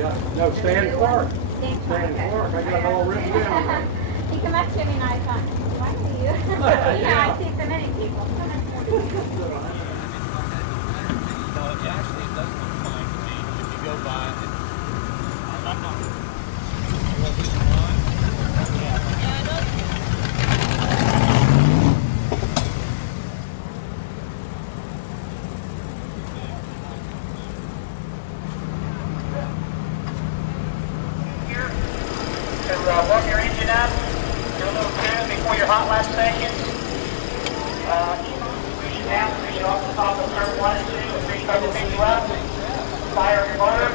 No, Stan Clark. Stan Clark. I got it all written down. He come up to me and I thought, do I know you? Yeah, I see so many people. No, actually it does look fine to me if you go by it. I'm not. Well, this one. Yeah, it does. Warm your engine up, do a little tune before your hot lap seconds. Push it down, push it off the top of turn 1 and 2, and 3 start to pick you up. Fire your motor.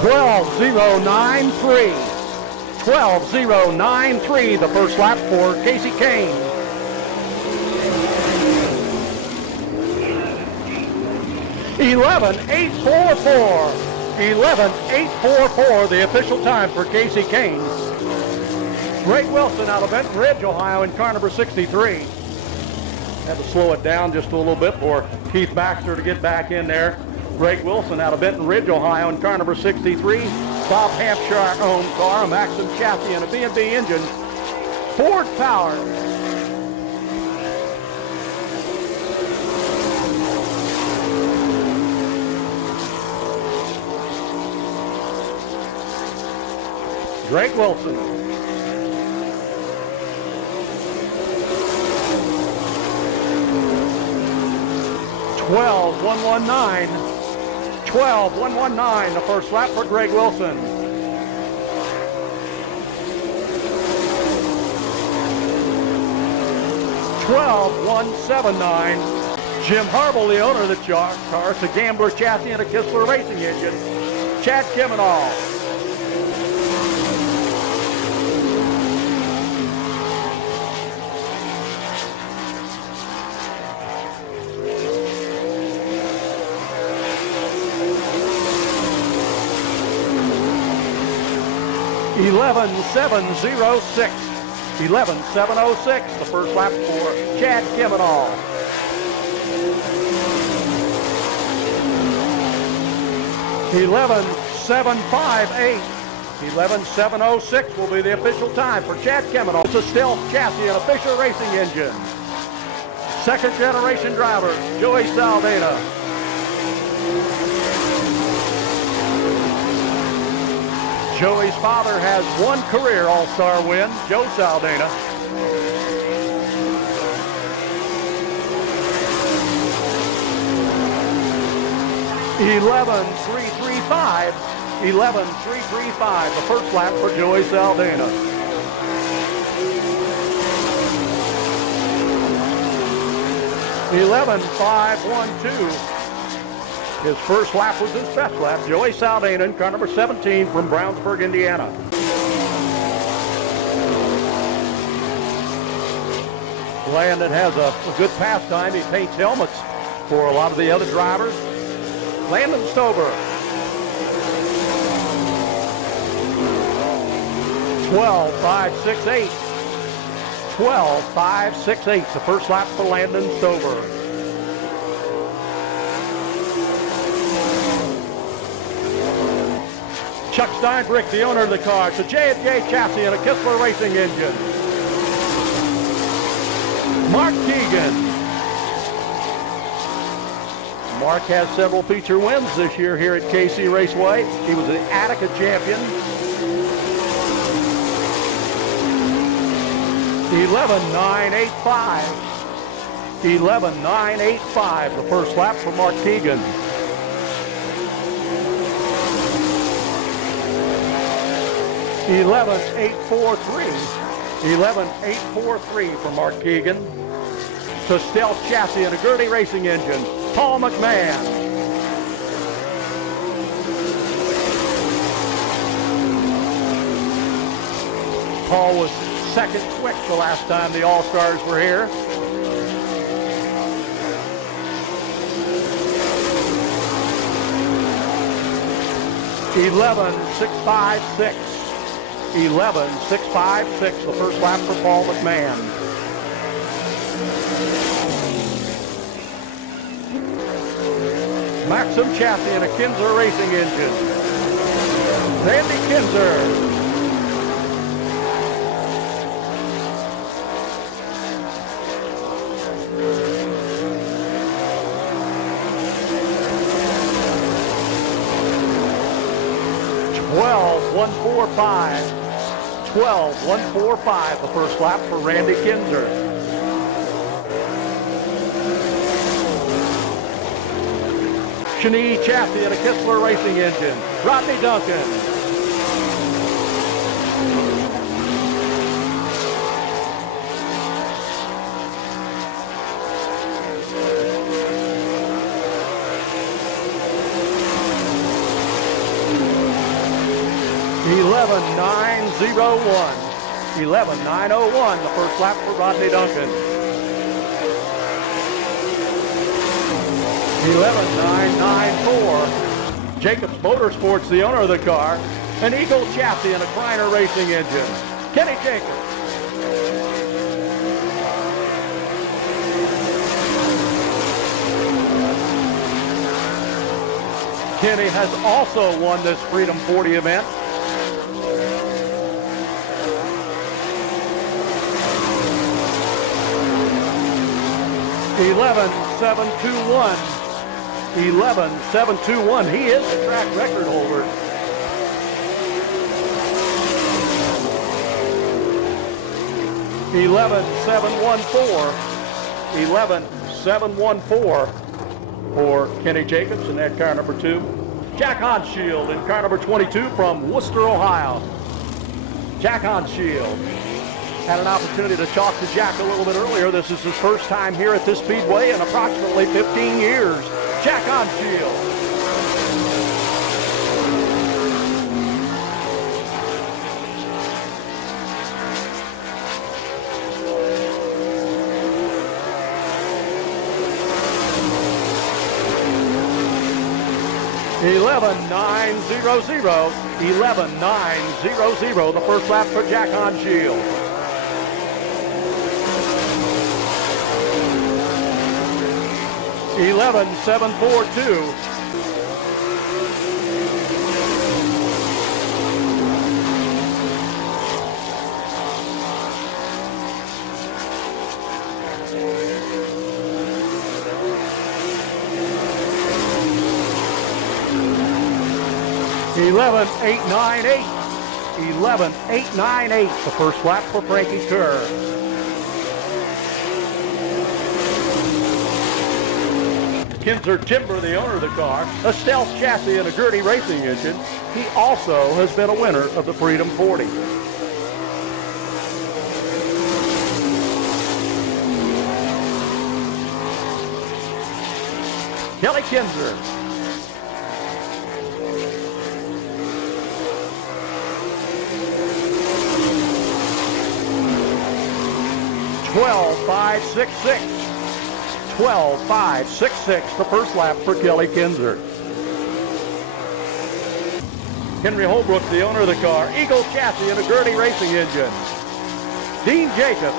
$12.093. 12.093, the first lap for Casey Kane. $11.844. 11.844, the official time for Casey Kane. Greg Wilson out of Benton Ridge, Ohio, in car number 63. Had to slow it down just a little bit for Keith Baxter to get back in there. Greg Wilson out of Benton Ridge, Ohio, in car number 63. Bob Hampshire owned car, a Maxim chassis and a B&B engine. Ford power. Greg Wilson. $12.119. 12.119, the first lap for Greg Wilson. $12.179. Jim Harble, the owner of the car, it's a Gambler chassis and a Kistler racing engine. Chad Kimenall. $11.706. 11.706, the first lap for Chad Kimenall. $11.758. 11.706 will be the official time for Chad Kimenall. It's a Stealth chassis and a Fisher racing engine. Second generation driver, Joey Saldana. Joey's father has one career All-Star win, Joe Saldana. $11.335. 11.335, the first lap for Joey Saldana. $11.512. His first lap was his best lap. Joey Saldana in car number 17 from Brownsburg, Indiana. Landon has a good pastime. He paints helmets for a lot of the other drivers. Landon Stover. 12.568. 12.568. The first lap for Landon Stover. Chuck Steinbrick, the owner of the car. It's a J&J chassis and a Kistler racing engine. Mark Keegan. Mark has several feature wins this year here at KC Raceway. He was the Attica champion. 11.985. 11.985, the first lap for Mark Keegan. 11.843. 11.843 for Mark Keegan. To Stealth chassis and a Gertie racing engine, Paul McMahon. Paul was second quick the last time the All-Stars were here. (11.656). 11.656, the first lap for Paul McMahon. Maxim chassis and a Kinzer racing engine. Randy Kinzer. (12.145). 12.145, the first lap for Randy Kinzer. Cheney chassis and a Kistler racing engine, Rodney Duncan. (11.901). 11.901, the first lap for Rodney Duncan. 11.994. Jacobs Motorsports, the owner of the car, an Eagle chassis and a Kreiner racing engine, Kenny Jacobs. Kenny has also won this Freedom 40 event. 11.721. 11.721. He is the track record holder. (11.714). 11.714 for Kenny Jacobs in that car number 2. Jack Honshield in car number 22 from Worcester, Ohio. Jack Honshield. Had an opportunity to talk to Jack a little bit earlier. This is his first time here at this speedway in approximately 15 years. Jack Honshield. (11.900). 11.900, the first lap for Jack Honshield. 11.742. 11.898. 11.898, the first lap for Frankie Kerr. Kinzer Timber, the owner of the car, a Stealth chassis and a Gertie racing engine. He also has been a winner of the Freedom 40. Kelly Kinzer. (12.566). 6-6. 12-5, 6-6, the first lap for Kelly Kinzer. Henry Holbrook, the owner of the car. Eagle chassis and a Gertie racing engine. Dean Jacobs.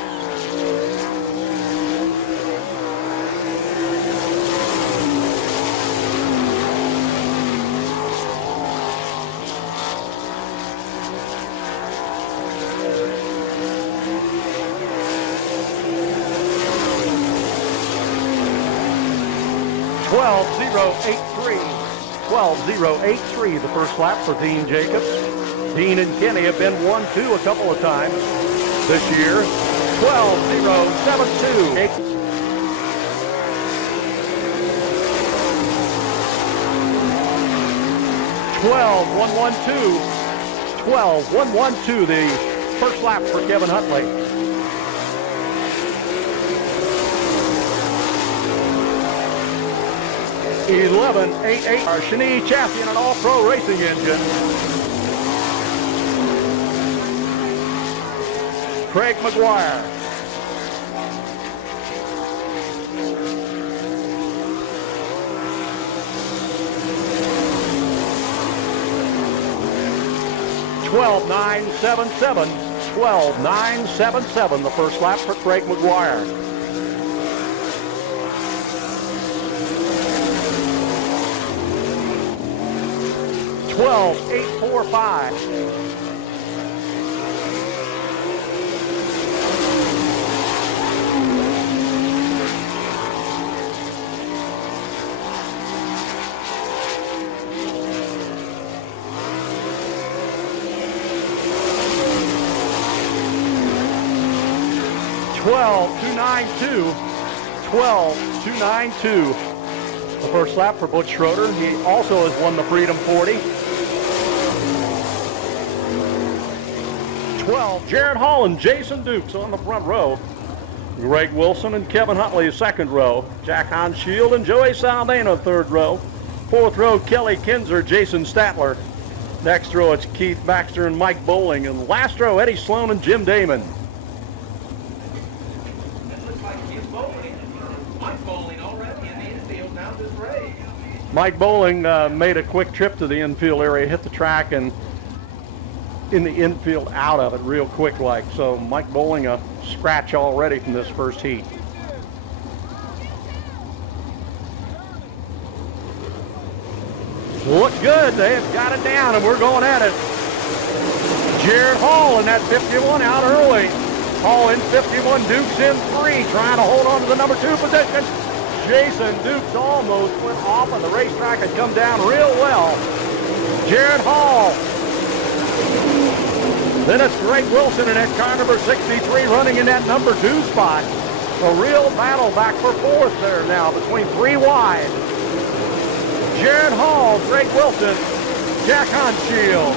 .12.083, the first lap for Dean Jacobs. Dean and Kenny have been 1-2 a couple of times this year. 12.072. 12.112, the first lap for Kevin Huntley. 11.88. Our Cheney chassis and an all-pro racing engine. Craig McGuire. .12.977. 12.977, the first lap for Craig McGuire. 12.845. .12.292. The first lap for Butch Schroeder. He also has won the Freedom 40. 12, Jared Hall and Jason Dukes on the front row. Greg Wilson and Kevin Huntley, second row. Jack Hanshield and Joey Saldana, third row. Fourth row, Kelly Kinzer, Jason Statler. Next row, it's Keith Baxter and Mike Bowling. And last row, Eddie Sloan and Jim Damon. Mike Bowling made a quick trip to the infield area, hit the track, and in the infield out of it real quick like. So Mike Bowling a scratch already from this first heat. Look good, they've got it down and we're going at it. Jared Hall in that 51 out early. Hall in 51, Dukes in 3, trying to hold on to the number 2 position. Jason Dukes almost went off on the racetrack and come down real well. Jared Hall. Then it's Greg Wilson in that car number 63 running in that number 2 spot. A real battle back for fourth there now between 3 wide. Jared Hall, Greg Wilson, Jack Hanshield.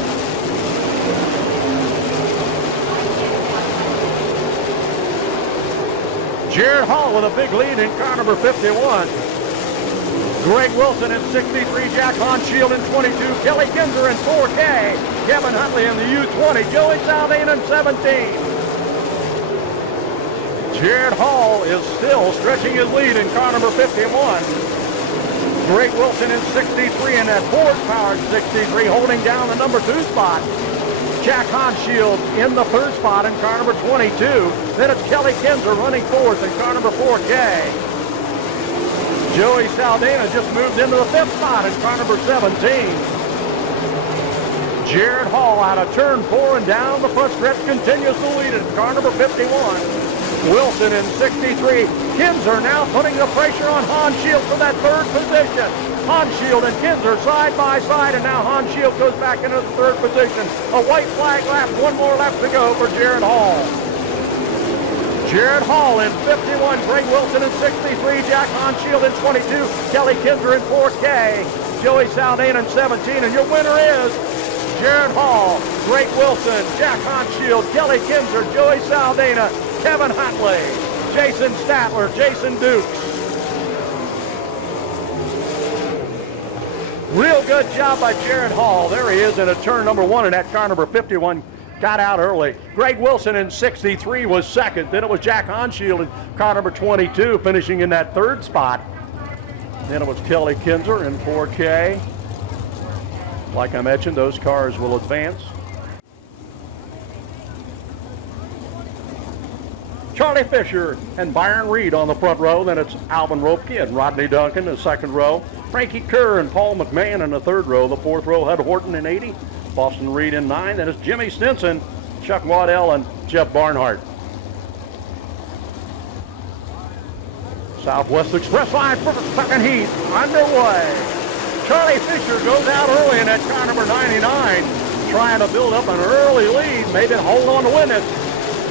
Jared Hall with a big lead in car number 51. Greg Wilson in 63, Jack Hanshield in 22, Kelly Kinzer in 4K, Kevin Huntley in the U20, Joey Saldana in 17. Jared Hall is still stretching his lead in car number 51. Greg Wilson in 63 in that Ford-powered 63, holding down the number 2 spot. Jack Hanshield in the 3rd spot in car number 22. Then it's Kelly Kinzer running 4th in car number 4K. Joey Saldana just moved into the 5th spot in car number 17. Jared Hall out of turn 4 and down the front stretch continues to lead in car number 51. Wilson in 63. Kinzer now putting the pressure on Hanshield for that 3rd position. Hanshield and Kinzer side by side, and now Hanshield goes back into the 3rd position. A white flag lap, 1 more lap to go for Jared Hall. Jared Hall in 51, Greg Wilson in 63, Jack Hanshield in 22, Kelly Kinzer in 4K, Joey Saldana in 17, and your winner is Jared Hall, Greg Wilson, Jack Hanshield, Kelly Kinzer, Joey Saldana, Kevin Huntley, Jason Statler, Jason Dukes. Real good job by Jared Hall. There he is in a turn number 1 in that car number 51 got out early. Greg Wilson in 63 was second. Then it was Jack Honshield in car number 22 finishing in that third spot. Then it was Kelly Kinzer in 4K. Like I mentioned, those cars will advance. Charlie Fisher and Byron Reed on the front row. Then it's Alvin Ropke and Rodney Duncan in the second row. Frankie Kerr and Paul McMahon in the third row. The fourth row, Hud Horton in 80. Boston Reed in 9. Then it's Jimmy Stinson, Chuck Waddell, and Jeff Barnhart. Southwest Express 5 second heat underway. Charlie Fisher goes out early in that car number 99, trying to build up an early lead, maybe hold on to win it.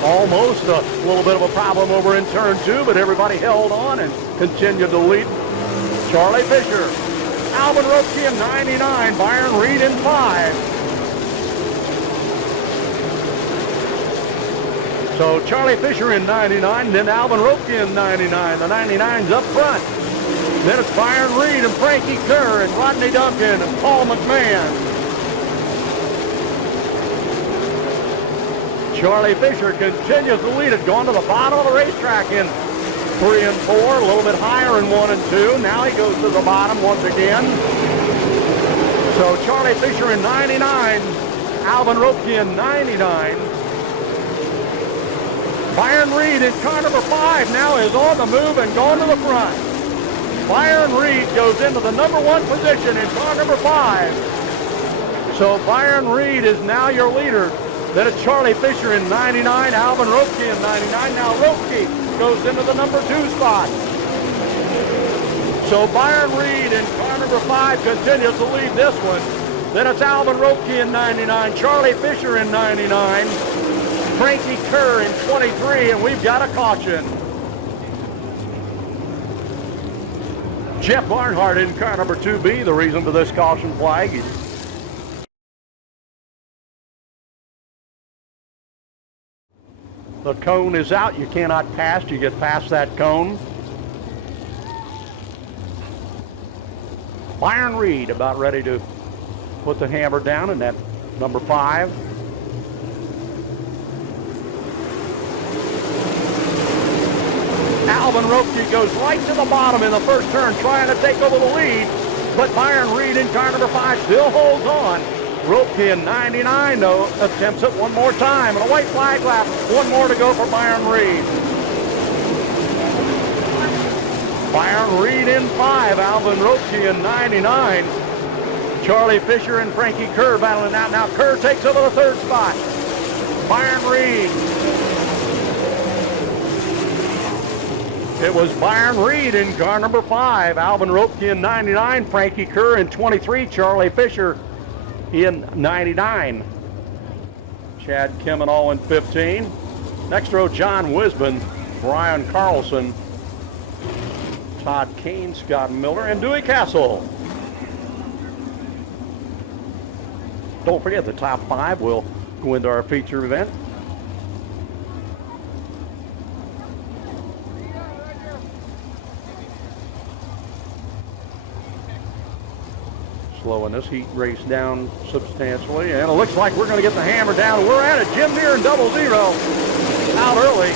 Almost a little bit of a problem over in turn 2, but everybody held on and continued to lead. Charlie Fisher, Alvin Ropke in 99, Byron Reed in 5. So Charlie Fisher in 99, then Alvin Ropke in 99. The 99's up front. Then it's Byron Reed and Frankie Kerr and Rodney Duncan and Paul McMahon. Charlie Fisher continues to lead it, going to the bottom of the racetrack in 3 and 4, a little bit higher in 1 and 2. Now he goes to the bottom once again. So Charlie Fisher in 99, Alvin Ropke in 99. Byron Reed in car number 5 now is on the move and going to the front. Byron Reed goes into the number 1 position in car number 5. So Byron Reed is now your leader. Then it's Charlie Fisher in 99, Alvin Ropke in 99. Now Ropke goes into the number 2 spot. So Byron Reed in car number 5 continues to lead this one. Then it's Alvin Ropke in 99, Charlie Fisher in 99, Frankie Kerr in 23, and we've got a caution. Jeff Barnhart in car number 2B, the reason for this caution flag. The cone is out. You cannot pass. You get past that cone. Byron Reed about ready to put the hammer down in that number 5. Alvin Ropke goes right to the bottom in the first turn, trying to take over the lead. But Byron Reed in car number 5 still holds on. Ropke in 99, though, attempts it one more time. And a white flag lap. One more to go for Byron Reed. Byron Reed in 5. Alvin Ropke in 99. Charlie Fisher and Frankie Kerr battling out. Now Kerr takes over the third spot. Byron Reed. It was Byron Reed in car number 5. Alvin Ropke in 99. Frankie Kerr in 23. Charlie Fisher in 99. Chad Kemenall in 15. Next row, John Wisman, Brian Carlson, Todd Kane, Scott Miller, and Dewey Castle. Don't forget, the top 5 will go into our feature event. Slowing this heat race down substantially, and it looks like we're going to get the hammer down. We're at it. Jim Neer in 00 out early.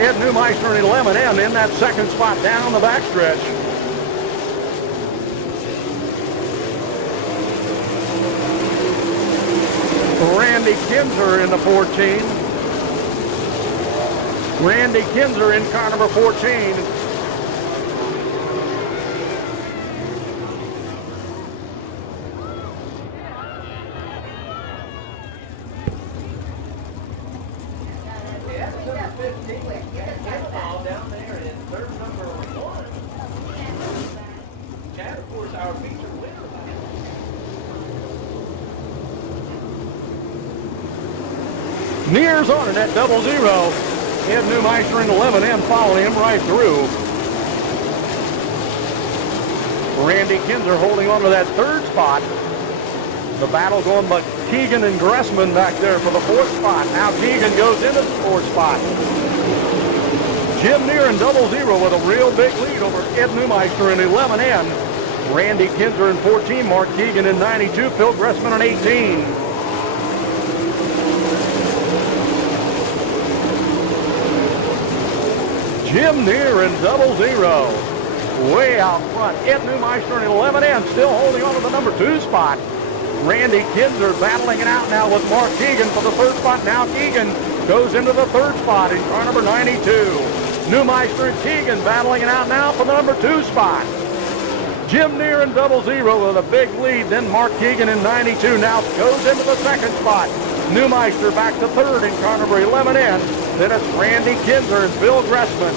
Ed Neumeister in 11N in that second spot down the backstretch. Randy Kinzer in the 14. Randy Kinzer in car number 14. Near's on it at 00. Ed Neumeister in 11N following him right through. Randy Kinzer holding on to that third spot. The battle going by Keegan and Gressman back there for the 4th spot. Now Keegan goes into the 4th spot. Jim Neer in 00 with a real big lead over Ed Neumeister in 11N. Randy Kinzer in 14, Mark Keegan in 92, Phil Gressman in 18. Jim Neer in 00. Way out front. Ed Neumeister in 11N, still holding on to the number 2 spot. Randy Kinzer battling it out now with Mark Keegan for the 3rd spot. Now Keegan goes into the 3rd spot in car number 92. Neumeister and Keegan battling it out now for the number 2 spot. Jim Neer in 00 with a big lead. Then Mark Keegan in 92 now goes into the 2nd spot. Neumeister back to 3rd in car number 11N. Then it's Randy Kinzer and Bill Gressman.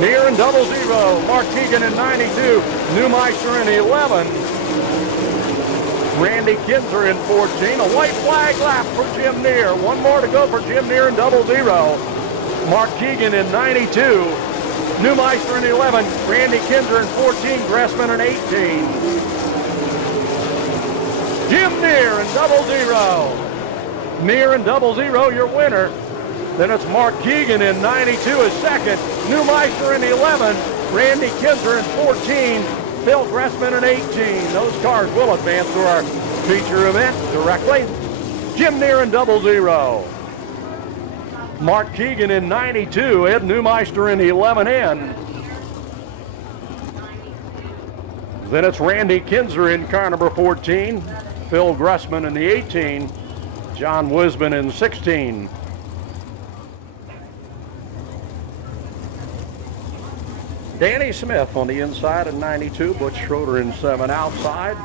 Neer in 00, Mark Keegan in 92, Neumeister in 11, Randy Kinzer in 14, a white flag lap for Jim Neer. One more to go for Jim Neer in 00. Mark Keegan in 92, Neumeister in 11, Randy Kinzer in 14, Gressman in 18. Jim Neer in 00. Neer in 00, your winner. Then it's Mark Keegan in 92 as second, Neumeister in 11, Randy Kinzer in 14, Phil Gressman in 18. Those cars will advance to our feature event directly. Jim Neer in 00. Mark Keegan in 92, Ed Neumeister in 11N. Then it's Randy Kinzer in car number 14, Phil Gressman in the 18, John Wisman in 16. Danny Smith on the inside in 92, Butch Schroeder in 7 outside.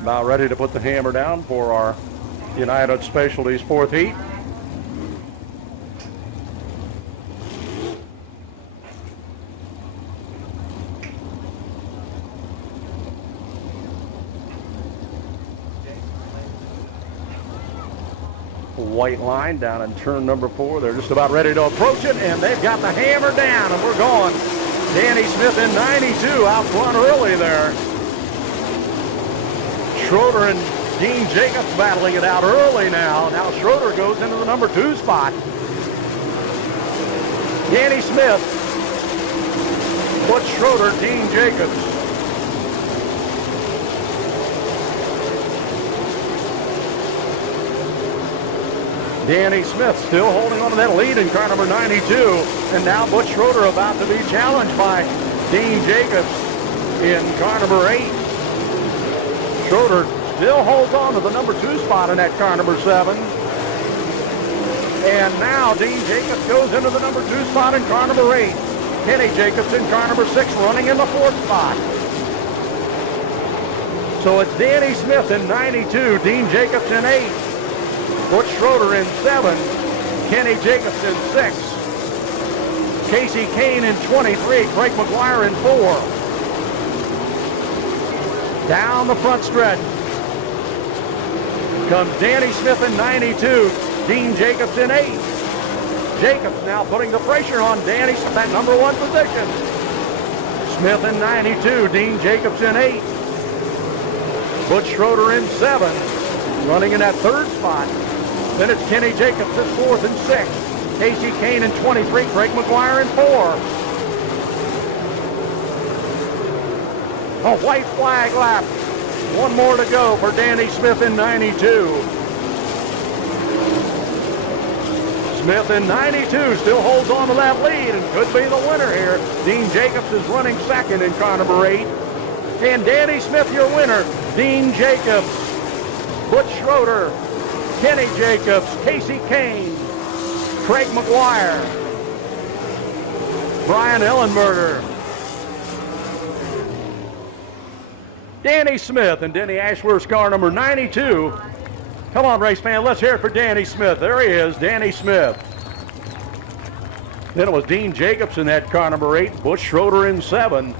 About ready to put the hammer down for our United Specialties 4th heat. White line down in turn number 4. They're just about ready to approach it, and they've got the hammer down, and we're going. Danny Smith in 92 out front early there. Schroeder and Dean Jacobs battling it out early now. Now Schroeder goes into the number 2 spot. Danny Smith, Butch Schroeder, Dean Jacobs. Danny Smith still holding on to that lead in car number 92. And now Butch Schroeder about to be challenged by Dean Jacobs in car number 8. Schroeder still holds on to the number 2 spot in that car number 7. And now Dean Jacobs goes into the number 2 spot in car number 8. Kenny Jacobs in car number 6 running in the 4th spot. So it's Danny Smith in 92, Dean Jacobs in 8. Butch Schroeder in 7, Kenny Jacobs in 6, Casey Kane in 23, Craig McGuire in 4. Down the front stretch comes Danny Smith in 92, Dean Jacobs in 8. Jacobs now putting the pressure on Danny Smith, that number 1 position. Smith in 92, Dean Jacobs in 8. Butch Schroeder in 7, running in that 3rd spot. Then it's Kenny Jacobs at 4th and 6th. Casey Kane in 23, Craig McGuire in 4. A white flag lap. One more to go for Danny Smith in 92. Smith in 92 still holds on to that lead and could be the winner here. Dean Jacobs is running 2nd in car number 8. And Danny Smith, your winner. Dean Jacobs, Butch Schroeder, Kenny Jacobs, Casey Kane, Craig McGuire, Brian Ellenberger, Danny Smith, and Denny Ashworth's car number 92. Come on, race fan, let's hear it for Danny Smith. There he is, Danny Smith. Then it was Dean Jacobs in that car number 8, Butch Schroeder in 7.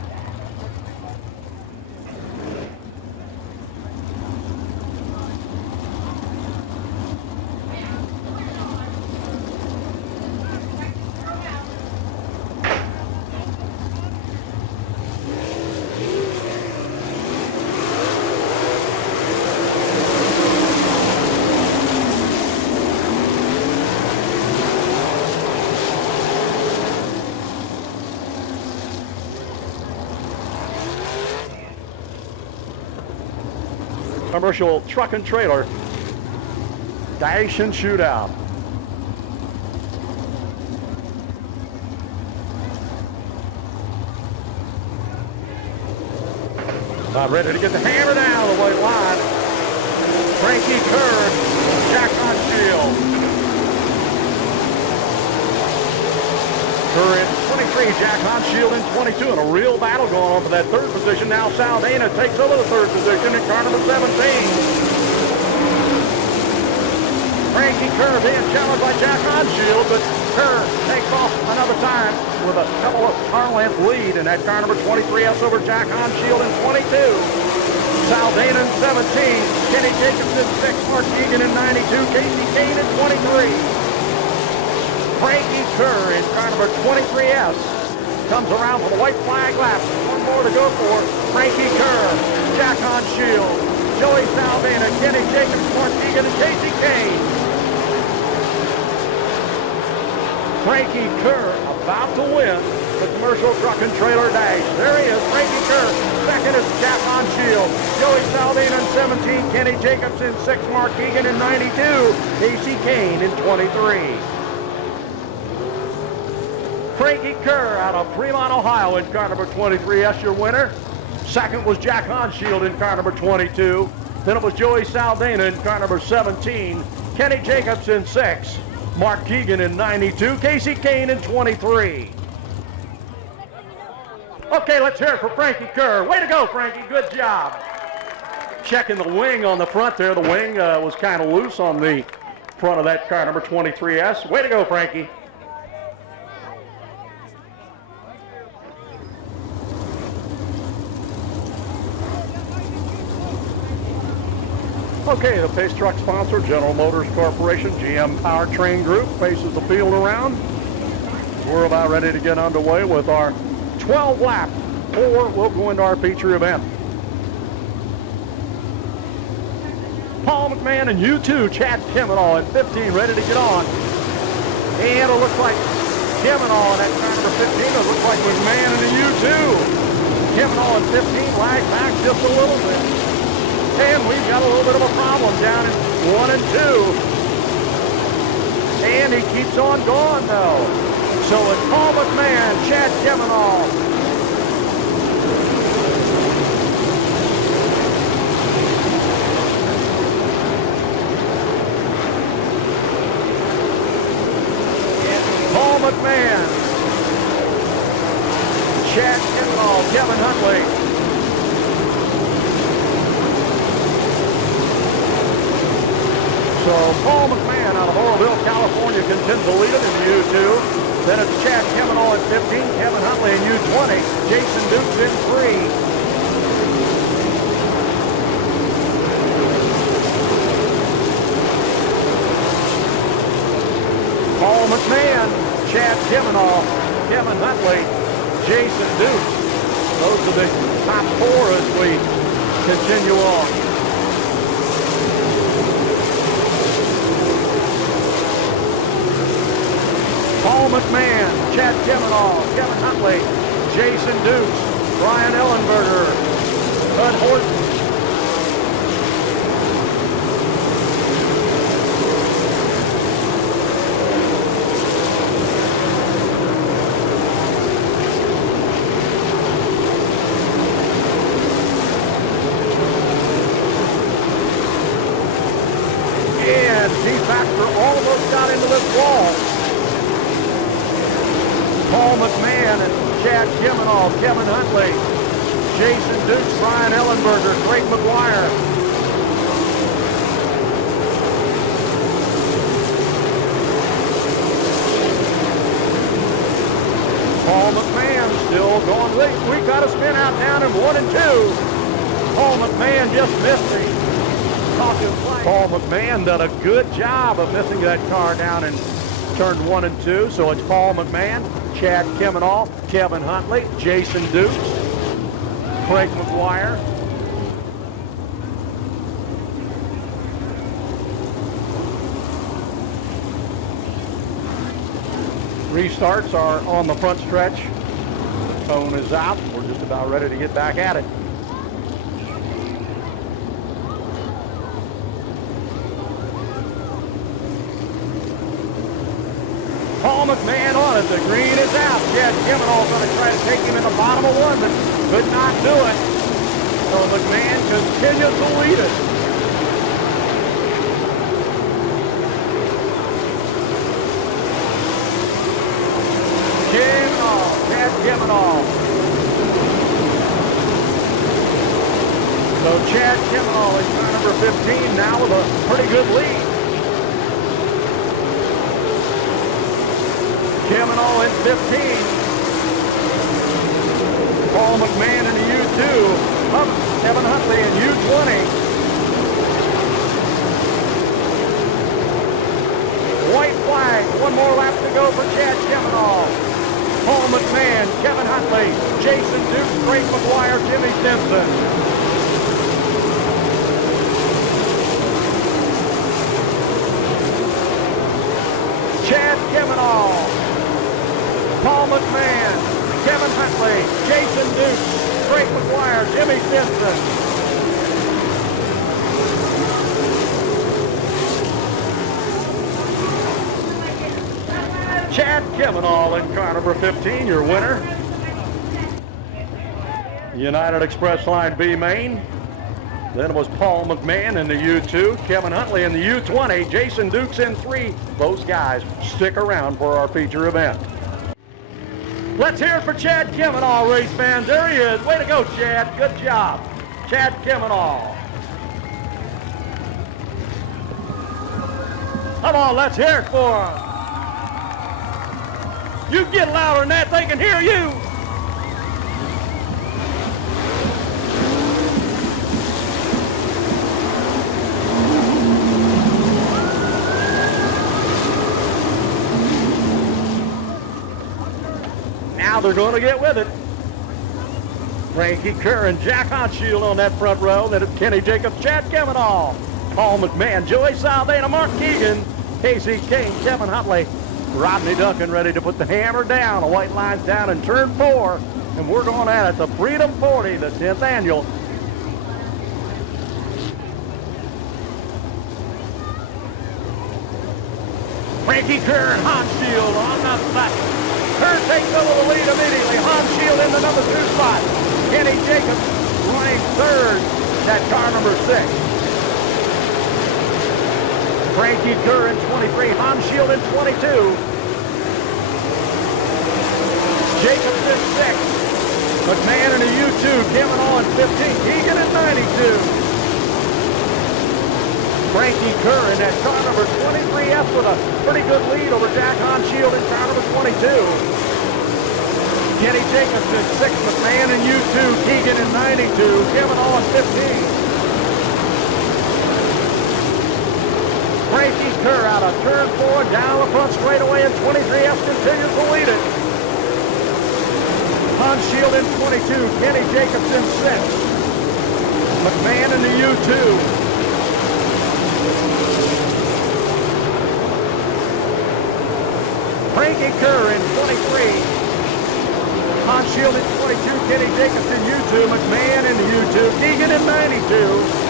commercial truck and trailer dash and shootout. About ready to get the hammer down the white line. Frankie Kerr, Jack on shield. Kerr in 23, Jack on shield in 22, and a real battle going on for that third position. Now Saldana takes over the third position in car number 17. Frankie Kerr being challenged by Jack on shield, but Kerr takes off another time with a couple of car length lead in that car number 23S over Jack on shield in 22. Saldana in 17, Kenny Jacobs in 6, Mark Egan in 92, Casey Kane in 23. Frankie Kerr in car number 23S comes around for the white flag lap. One more to go for Frankie Kerr, Jack on shield, Joey Saldana, Kenny Jacobs, Mark Egan, and Casey Kane. Frankie Kerr about to win the commercial truck and trailer dash. There he is, Frankie Kerr. Second is Jack on shield. Joey Saldana in 17, Kenny Jacobs in 6, Mark Egan in 92, Casey Kane in 23. Frankie Kerr out of Fremont, Ohio in car number 23. That's your winner. Second was Jack on shield in car number 22. Then it was Joey Saldana in car number 17. Kenny Jacobs in 6. Mark Keegan in 92, Casey Kane in 23. Okay, let's hear it for Frankie Kerr. Way to go, Frankie, good job. Checking the wing on the front there. The wing was kind of loose on the front of that car number 23S. Way to go, Frankie. Okay, the Pace Truck sponsor, General Motors Corporation, GM Powertrain Group, faces the field around. We're about ready to get underway with our 12 lap, or we'll go into our feature event. Paul McMahon and U2, Chad Kemenall at 15, ready to get on. And it looks like Kemenall in that car number 15, it looks like McMahon and the U2. Kemenall at 15, lag back just a little bit. And we've got a little bit of a problem down in 1 and 2. And he keeps on going though. So it's Paul McMahon, Chad Kemenall. Paul McMahon, Chad Kemenall, Kevin Huntley. So Paul McMahon out of Oroville, California contends the lead in the U2. Then it's Chad Kemenall at 15, Kevin Huntley in U20, Jason Dukes in 3. Paul McMahon, Chad Kemenall, Kevin Huntley, Jason Dukes. Those are the top 4 as we continue on. Paul McMahon, Chad Kemenall, Kevin Huntley, Jason Dukes, Brian Ellenberger, Bud Horton. And G-Factor almost got into this wall. Paul McMahon and Chad Kemenall, Kevin Huntley, Jason Dukes, Brian Ellenberger, Greg McGuire. Paul McMahon still going late. We got a spin out down in 1 and 2. Paul McMahon just missed me. Paul McMahon done a good job of missing that car down in turn 1 and 2. So it's Paul McMahon, Chad Kemenall, Kevin Huntley, Jason Dukes, Craig McGuire. Restarts are on the front stretch. Cone is out. We're just about ready to get back at it. Paul McMahon on it. The green is out. Chad Kemenall's going to try to take him in the bottom of one, but could not do it. So McMahon continues to lead it. Chad Kemenall. So Chad Kemenall is car number 15 now with a pretty good lead. Kemenall in 15. Paul McMahon in the U2. Kevin Huntley in U20. White flag. One more lap to go for Chad Kemenall. Paul McMahon, Kevin Huntley, Jason Dukes, Craig McGuire, Jimmy Simpson. Chad Kemenall, Paul McMahon, Kevin Huntley, Jason Dukes, Craig McGuire, Jimmy Simpson. Chad Kemenall in car number 15, your winner. United Express Line B main. Then it was Paul McMahon in the U2, Kevin Huntley in the U20, Jason Dukes in 3. Those guys stick around for our feature event. Let's hear it for Chad Kemenall, race fans. There he is. Way to go, Chad. Good job. Chad Kemenall. Come on, let's hear it for him. You get louder than that, they can hear you. Now they're going to get with it. Frankie Kerr and Jack Honshield on that front row. Then it's Kenny Jacobs, Chad Kemenall, Paul McMahon, Joey Saldana, Mark Keegan, Casey Kane, Kevin Huntley, Rodney Duncan ready to put the hammer down. The white line's down in turn 4. And we're going at it. The Freedom 40, the 10th annual. Frankie Kerr and Honshield on the back. Kerr takes over the lead immediately. Honshield in the number 2 spot. Kenny Jacobs running 3rd. That car number 6. Frankie Kerr in 23, Honshield in 22. Jacobs in 6. McMahon in a U2, Kemenall in 15. Keegan in 92. Frankie Kerr in that car number 23F with a pretty good lead over Jack Honshield in car number 22. Kenny Jacobs in 6, McMahon in U2, Keegan in 92, Kemenall in 15. Frankie Kerr out of turn 4, down the front straightaway in 23F, continues to lead it. Honshield in 22, Kenny Jacobs in 6. McMahon in the U2. Frankie Kerr in 23. Honshield in 22, Kenny Jacobs in U2, McMahon in the U2, Keegan in 92.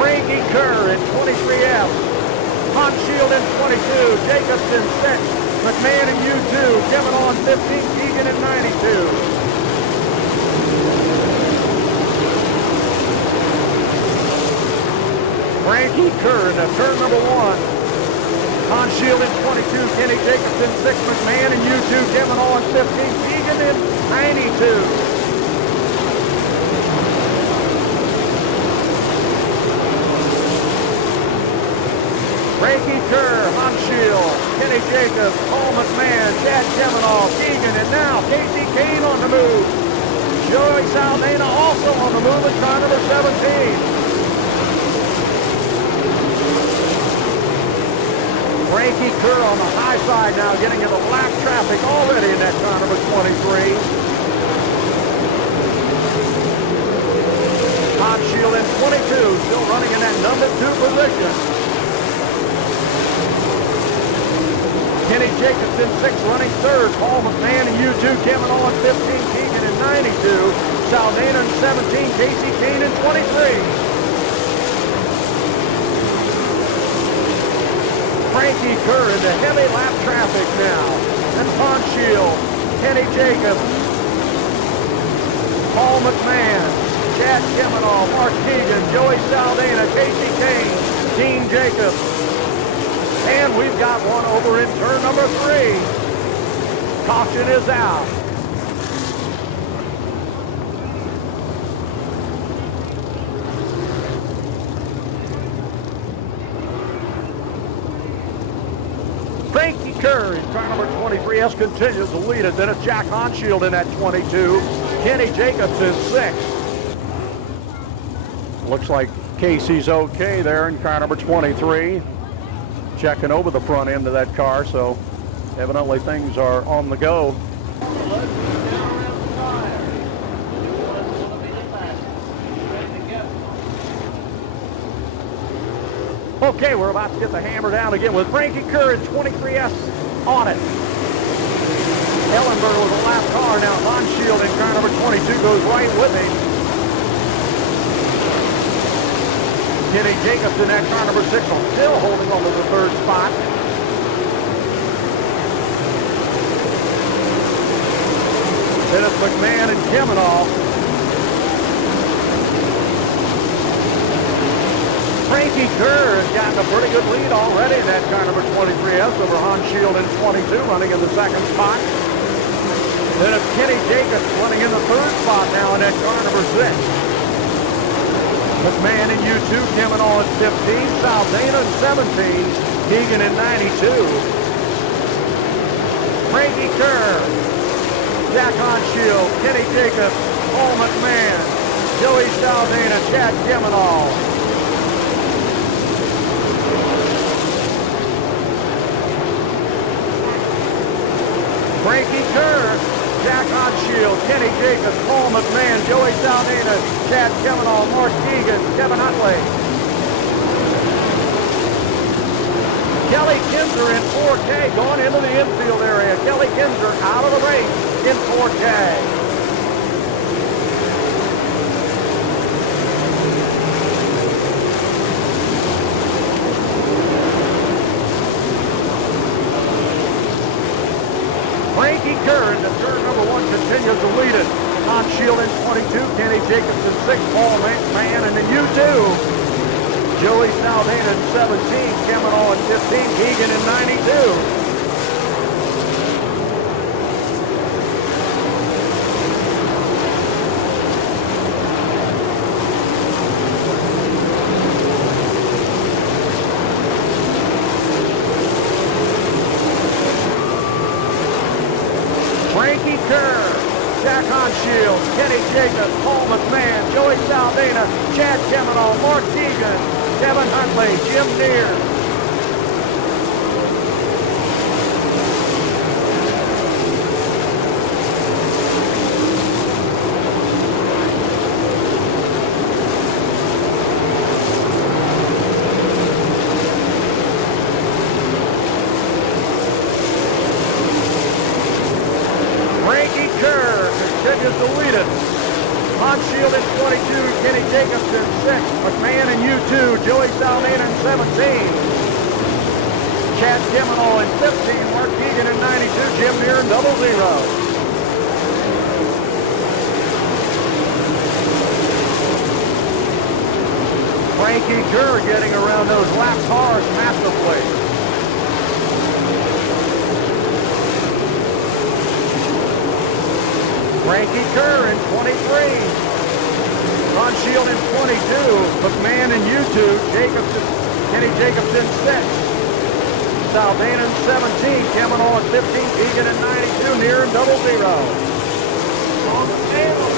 Frankie Kerr in 23F, Honshield in 22, Jacobs in 6, McMahon in U2, Kemenall in 15, Keegan in 92. Frankie Kerr in turn number 1, Honshield in 22, Kenny Jacobs in 6, McMahon in U2, Kemenall in 15, Keegan in 92. Frankie Kerr, Honshield, Kenny Jacobs, Paul McMahon, Chad Kemenall, Keegan, and now Casey Kane on the move. Joey Saldana also on the move in car number 17. Frankie Kerr on the high side now, getting into lap traffic already in that car number 23. Honshield in 22, still running in that number 2 position. Kenny Jacobs in 6, running 3rd. Paul McMahon in U2, Kemenall in 15, Keegan in 92, Saldana in 17, Casey Kane in 23. Frankie Kerr into heavy lap traffic now. And Shield, Kenny Jacobs, Paul McMahon, Chad Kemenall, Mark Keegan, Joey Saldana, Casey Kane, Dean Jacobs. And we've got one over in turn number 3. Caution is out. Frankie Kerr in car number 23S continues to lead it. Then it's Jack Honshield in at 22. Kenny Jacobs is 6. Looks like Casey's okay there in car number 23. Checking over the front end of that car, so evidently things are on the go. Okay, we're about to get the hammer down again with Frankie Kerr in 23S on it. Ellenberg with a lap car now. Honshield in car number 22 goes right with him. Kenny Jacobs in that car number 6 still holding on to the 3rd spot. Then it's McMahon and Kemenall. Frankie Kerr has gotten a pretty good lead already in that car number 23S over Honshield in 22, running in the 2nd spot. Then it's Kenny Jacobs running in the 3rd spot now in that car number 6. McMahon in U2, Kemenall at 15, Saldana at 17, Keegan in 92. Frankie Kerr, Jack Honshield, Kenny Jacobs, Paul McMahon, Joey Saldana, Chad Kemenall. Frankie Kerr, Jack Honshield, Kenny Jacobs, Paul McMahon, Joey Saldana, Chad Kemenall, Mark Keegan, Kevin Huntley. Kelly Kinzer in 4K going into the infield area. Kelly Kinzer out of the race in 4K. Frankie Kerr in the turn number 1 continues to lead it. Honshield in 22, Kenny Jacobs in 6, Paul McMahon in the U2. Joey Saldana in 17, Kemenall in 15, Keegan in 92. Frankie Kerr, Jack Honshield, Kenny Jacobs, Paul McMahon, Joey Saldana, Chad Kemenall, Mark Keegan, Kevin Huntley, Jim Neer. Frankie Kerr continues to lead it. Honshield in 22, Kenny Jacobs in 6, McMahon in U2, Joey Saldana in 17, Chad Kemenall in 15, Mark Keegan in 92, Jim Neer in 00. Frankie Kerr getting around those lap cars masterfully. Frankie Kerr in 23. Honshield in 22. McMahon in U2. Kenny Jacobs in 6. Saldana in 17. Kemenall in 15. Keegan in 92. Neer in 00. On the table.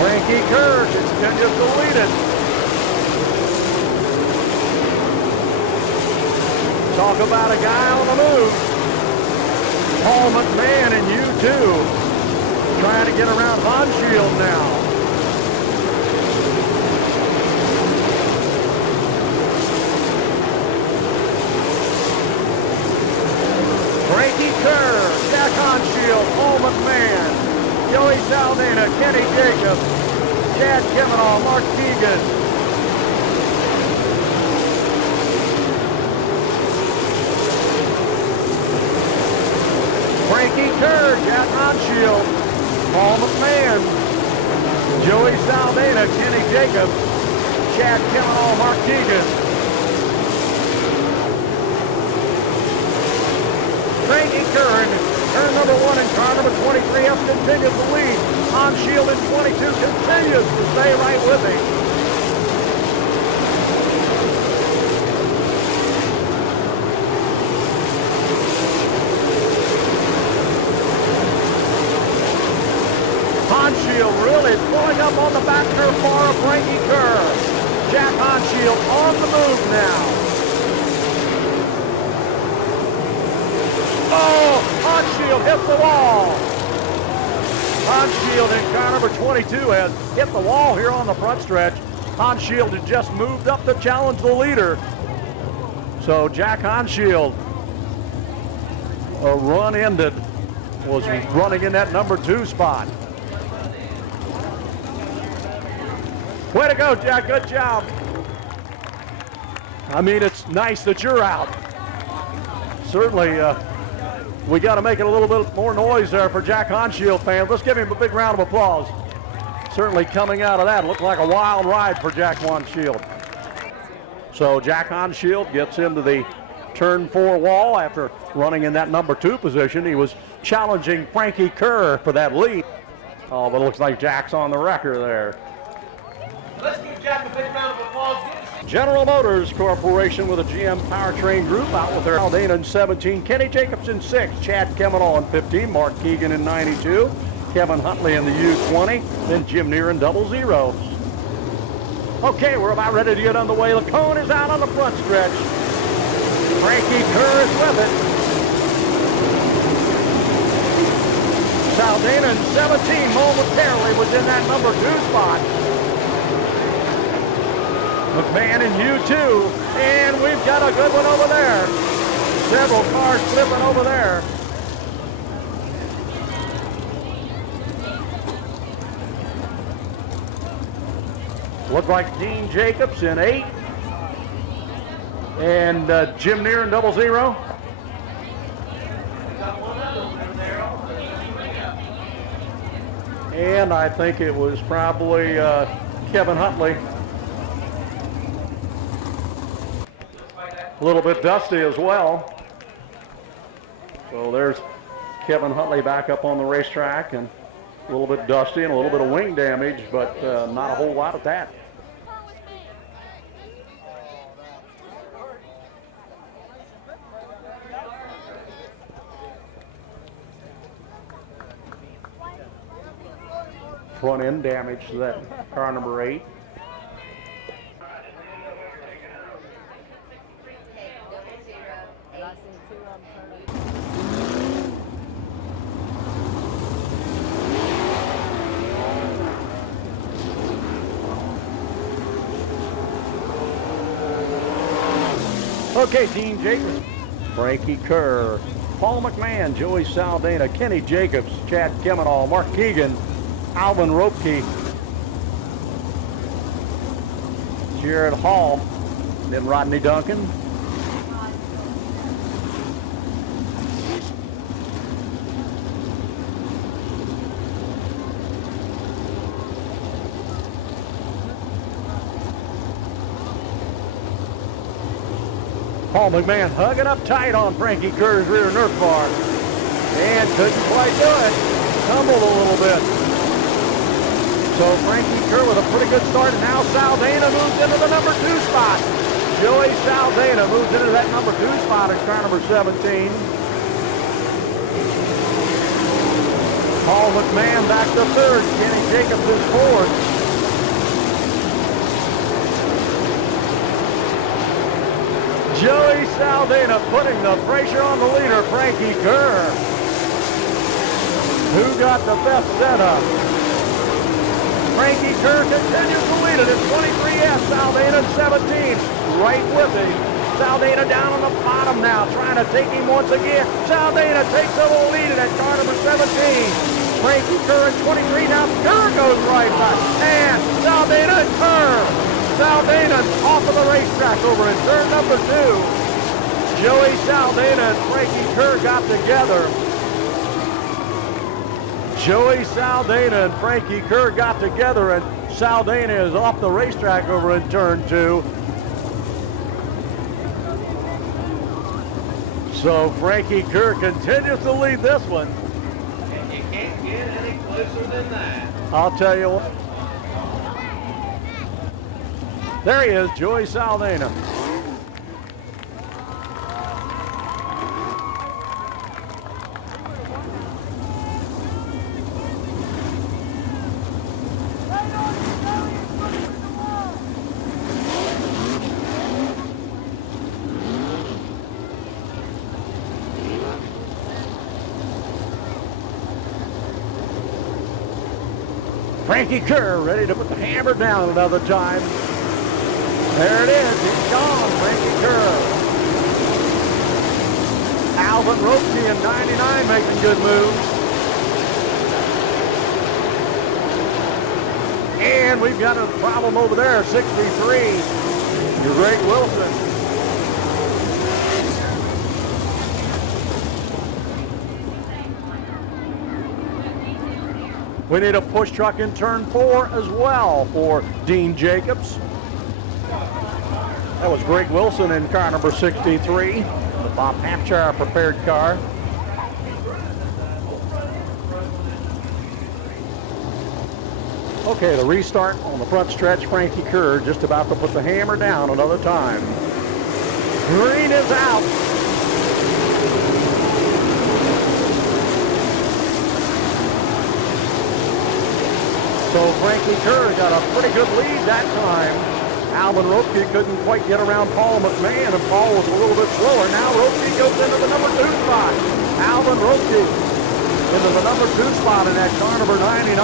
Frankie Kerr continues to lead it. Talk about a guy on the move. Paul McMahon and U2 trying to get around Honshield now. Frankie Kerr, Jack Honshield, Paul McMahon, Joey Saldana, Kenny Jacobs, Chad Kavanaugh, Mark Keegan. Frankie Kerr, Jack Onshield, Paul McMahon, Joey Saldana, Kenny Jacobs, Chad Kavanaugh, Mark Keegan. Frankie Kerr in turn number 1 and car number 23 has continued to lead. Onshield in 22 continues to stay right with him. Onshield really pulling up on the back curve bar of Frankie Kerr. Jack Onshield on the move now. Oh, Onshield hit the wall. Onshield in car number 22 has hit the wall here on the front stretch. Onshield had just moved up to challenge the leader. So Jack Onshield, a run ended, was running in that number 2 spot. Way to go, Jack. Good job. I mean, it's nice that you're out. Certainly, we got to make it a little bit more noise there for Jack Onshield fans. Let's give him a big round of applause. Certainly coming out of that, looked like a wild ride for Jack Onshield. So Jack Onshield gets into the turn 4 wall after running in that number 2 position. He was challenging Frankie Kerr for that lead. Oh, but it looks like Jack's on the record there. Let's give Jack a big round of applause. General Motors Corporation with a GM Powertrain Group out with their Aldana in 17, Kenny Jacobs in 6, Chad Kavanaugh in 15, Mark Keegan in 92, Kevin Huntley in the U20, then Jim Neer in 00. Okay, we're about ready to get underway. The cone is out on the front stretch. Frankie Kerr is with it. Saldana in 17 momentarily was in that number 2 spot. McMahon in U2, and we've got a good one over there. Several cars flipping over there. Look like Dean Jacobs in 8, and Jim Neer in 00. And I think it was probably Kevin Huntley. A little bit dusty as well. So there's Kevin Huntley back up on the racetrack, and a little bit dusty and a little bit of wing damage, but not a whole lot of that. Front end damage to that car number 8. Okay, Dean Jacobs, Frankie Kerr, Paul McMahon, Joey Saldana, Kenny Jacobs, Chad Kavanaugh, Mark Keegan, Alvin Ropke, Jared Hall, then Rodney Duncan. Paul McMahon hugging up tight on Frankie Kerr's rear nerf bar. And couldn't quite do it. Tumbled a little bit. So Frankie Kerr with a pretty good start. And now Saldana moves into the number 2 spot. Joey Saldana moves into that number 2 spot in car number 17. Paul McMahon back to 3rd. Kenny Jacobs is 4th. Joey Saldana putting the pressure on the leader, Frankie Kerr, who got the best setup. Frankie Kerr continues to lead it at 23S, Saldana 17, right with him. Saldana down on the bottom now, trying to take him once again. Saldana takes a little lead in that car number 17. Frankie Kerr in 23. Now Kerr goes right back. And Zaldana and Kerr. Zaldana off of the racetrack over in turn number 2. Joey Zaldana and Frankie Kerr got together. Joey Zaldana and Frankie Kerr got together, and Zaldana is off the racetrack over in turn 2. So Frankie Kerr continues to lead this one. And you can't get any closer than that. I'll tell you what. There he is, Joey Zaldana. Frankie Kerr ready to put the hammer down another time. There it is. It's gone, Frankie Kerr. Alvin Ropke in 99 making good moves. And we've got a problem over there, 63. Greg Wilson. We need a push truck in turn 4 as well for Dean Jacobs. That was Greg Wilson in car number 63, the Bob Hampshire prepared car. Okay, the restart on the front stretch. Frankie Kerr just about to put the hammer down another time. Green is out. So Frankie Kerr got a pretty good lead that time. Alvin Ropke couldn't quite get around Paul McMahon, and Paul was a little bit slower. Now Ropke goes into the number 2 spot. Alvin Ropke into the number 2 spot in that car number 99.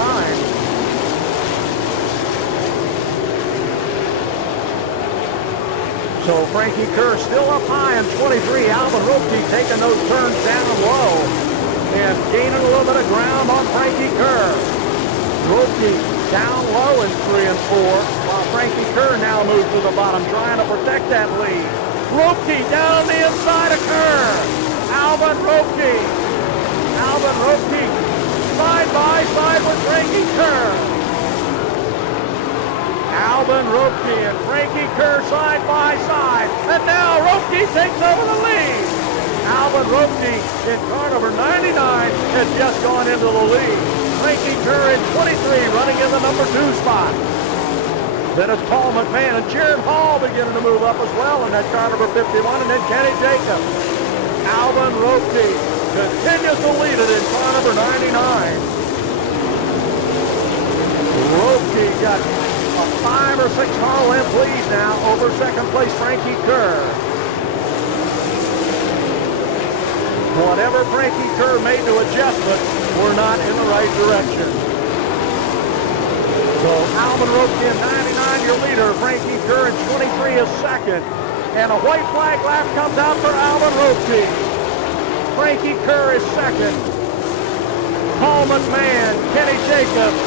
So Frankie Kerr still up high in 23. Alvin Ropke taking those turns down low and gaining a little bit of ground on Frankie Kerr. Ropke down low in 3 and 4, while Frankie Kerr now moves to the bottom, trying to protect that lead. Ropke down the inside of Kerr. Alvin Ropke. Alvin Ropke side by side with Frankie Kerr. Alvin Ropke and Frankie Kerr side by side. And now Ropke takes over the lead. Alvin Ropke in car number 99 has just gone into the lead. Frankie Kerr in 23 running in the number 2 spot. Then it's Paul McMahon and Jared Hall beginning to move up as well in that car number 51, and then Kenny Jacobs. Alvin Ropke continues to lead it in car number 99. Ropke got a 5 or 6 car length lead now over second place Frankie Kerr. Whatever Frankie Kerr made to adjustment, we're not in the right direction. So Alvin Ropke in 99, your leader. Frankie Kerr in 23 is second. And a white flag lap comes out for Alvin Ropke. Frankie Kerr is second. Paul McMahon, Kenny Jacobs.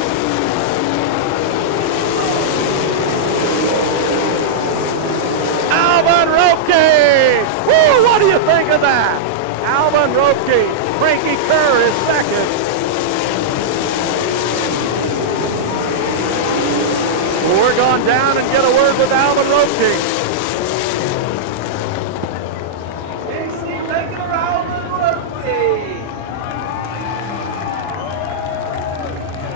Alvin Ropke! Woo, what do you think of that? Alvin Ropke, Frankie Kerr is second. We're going down and get a word with Alvin Ropke. Take it around the Raceway.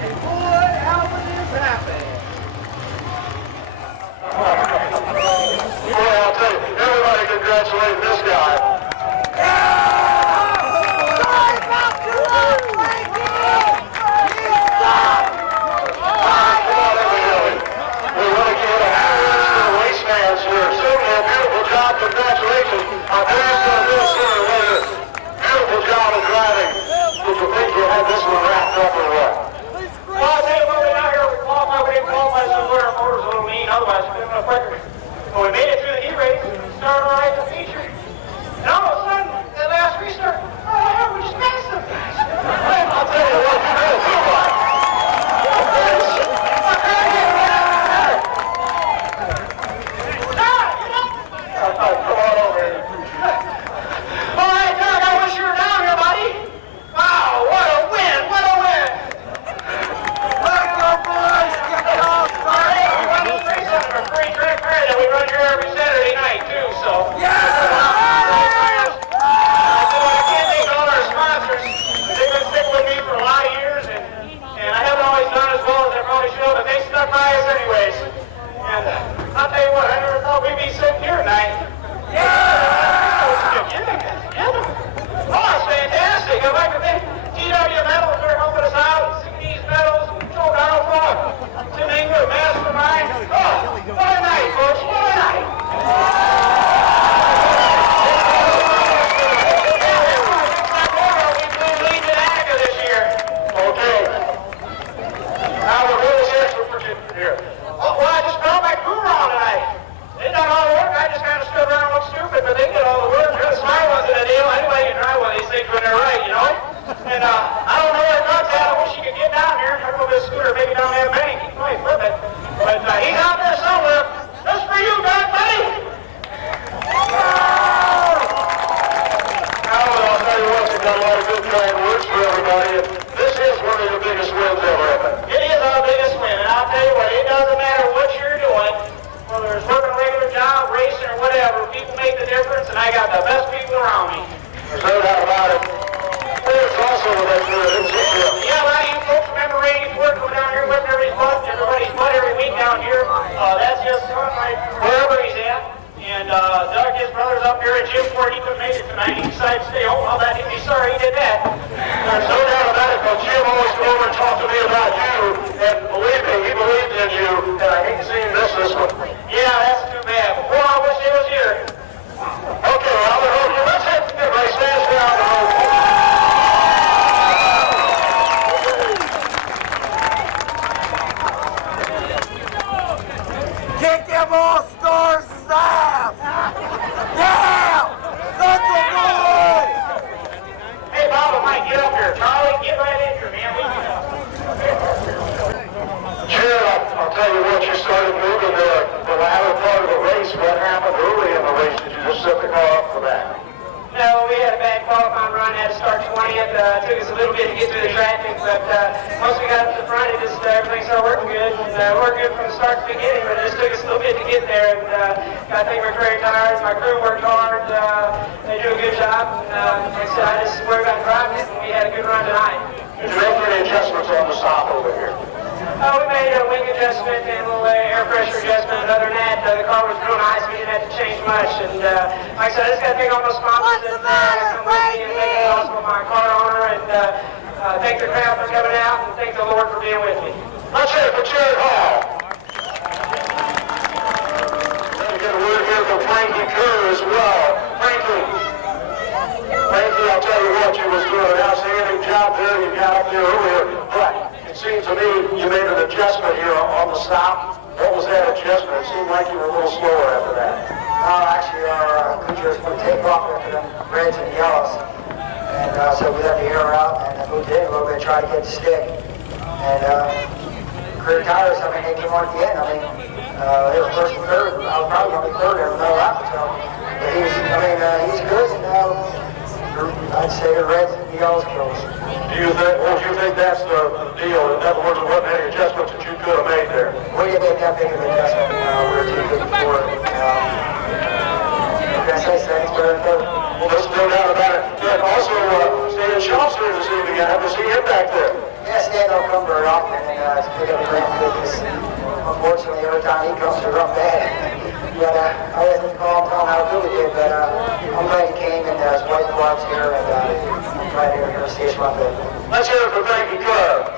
And boy, Alvin is happy. Boy, I'll tell you, everybody congratulate this guy. Congratulations. Our parents going to do it sooner or later. Beautiful job of driving. Did you think you had this one wrapped up or what? Well, I'll tell you what, we're out here, we qualified, we didn't qualify, so we're our motors a little mean, otherwise we couldn't have quicker. But we made it through the E-race, and we started our race of feature. And all of a sudden, that last restart, oh, we just missed them. I'll tell you what, whether it's working a regular job, racing, or whatever, people make the difference, and I got the best people around me. There's no doubt about it. There's also that Yeah, a lot of you folks remember Randy Ford coming down here whipping everybody's butt every week down here. That's just right wherever he's at. And Doug, his brother's up here, and Jim Ford, he couldn't make it tonight. He decided to stay home. Well, that he'd be sorry he did that. There's no doubt about it, but Jim always came over and talked to me about you, and believe me, he believed in you, and I hate to see him miss this one. Yeah, that's too bad. But boy, I wish he was here. Okay, well, let's head to the race. Fans down the road. Kick them all stars' ass! Yeah! That's a boy! Hey, Bob and Mike, get up here. Charlie, get right in here, man. Chair, I'll tell you what, you started moving the latter part of the race. What happened early in the race? Did you just set the car up for that? No, we had a bad qualifying run, had to start 20th. Took us a little bit to get through the traffic, but once we got up to the front, everything started working good. And worked good from the start to the beginning, but it just took us a little bit to get there. And I think we're very tired. My crew worked hard. They do a good job. And like I said, I just worried about driving it, and we had a good run tonight. Did you make any adjustments on the stop over here? We made a wing adjustment and a little air pressure adjustment. Other than that, the car was real nice. We didn't have to change much. And like I said, I just got to thank all my sponsors that come with me and make it possible. My car owner, and thank the crowd for coming out, and thank the Lord for being with me. Let's hear it for Jared Hall. Let me get a word here from Frankie Kerr as well. Frankie, I'll tell you what, you was doing an outstanding job there. You got up there earlier, but it seems to me you made an adjustment here on the stop. What was that adjustment? It seemed like you were a little slower after that. Actually, our creatures would take off after them reds and yellows. And so we let the air out and then moved in a little bit, tried to get the stick. And career tires, I mean, they came on at the end. I mean, they were first and third. I was probably going to be third in another lap. So, but he's good. And I'd say the reds and yellows kills. Do you think that's the deal? In other words, there wasn't any adjustments that you could have made there? We didn't make that big of an adjustment. We were too good for it. What can I say, seconds better than third? Well, there's no doubt about it. And also, Stan Shaw's here this evening. I have to see him back there. Yeah, Stan don't come very often, and it's pick up the grandkids because unfortunately every time he comes to run bad. But I didn't call him, tell him how good he did, but I'm glad he came, and his wife Barb's here, and I'm glad to hear see us run bad. Let's hear it for Frankie Kerr.